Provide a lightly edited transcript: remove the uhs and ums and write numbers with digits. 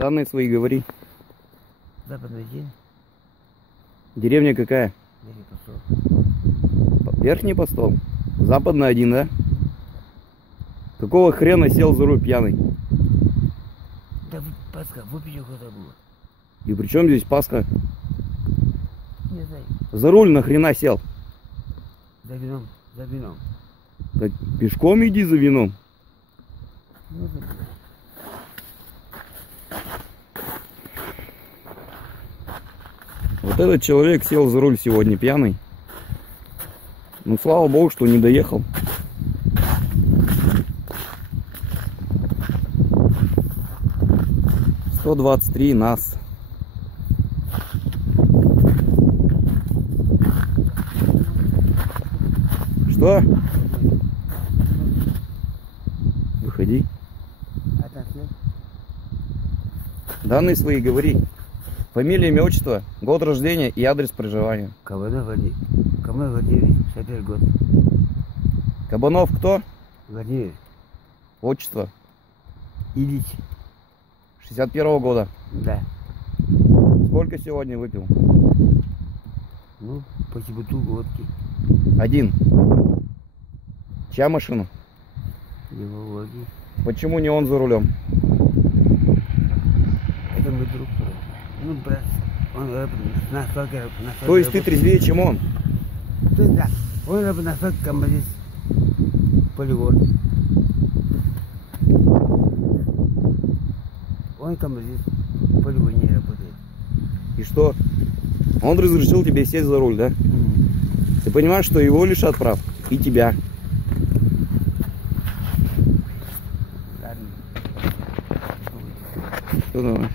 Данные свои говори. Западный день. Деревня какая? Верхний Постол. Верхний Постол? Западный один, да? Какого хрена сел за руль пьяный? Да Пасха, выпить куда было. И при чем здесь Пасха? Не знаю. За руль нахрена сел? За вином, за вином. Так пешком иди за вином. Ну, за вином. Вот этот человек сел за руль сегодня пьяный. Ну, слава богу, что не доехал. «123 НАС». Что? Выходи. А там все? Данные свои говори. Фамилия, имя, отчество, год рождения и адрес проживания. Кабанов Владимир. Кабанов Владимир, 61 год. Кабанов кто? Владимир. Отчество. Ильич. 61-го года. Да. Сколько сегодня выпил? Ну, почти бутылку водки. Один. Чья машина? Его Владимир. Почему не он за рулем? Это мой друг. Ну, брат, он работает на столке. То есть ты трезвее, чем он? То есть, да. Он работает на столке, командир. Полигон. Он командир. В полигоне работает. И что? Он разрешил тебе сесть за руль, да? Ты понимаешь, что его лишат прав? И тебя. Ладно. Что давай?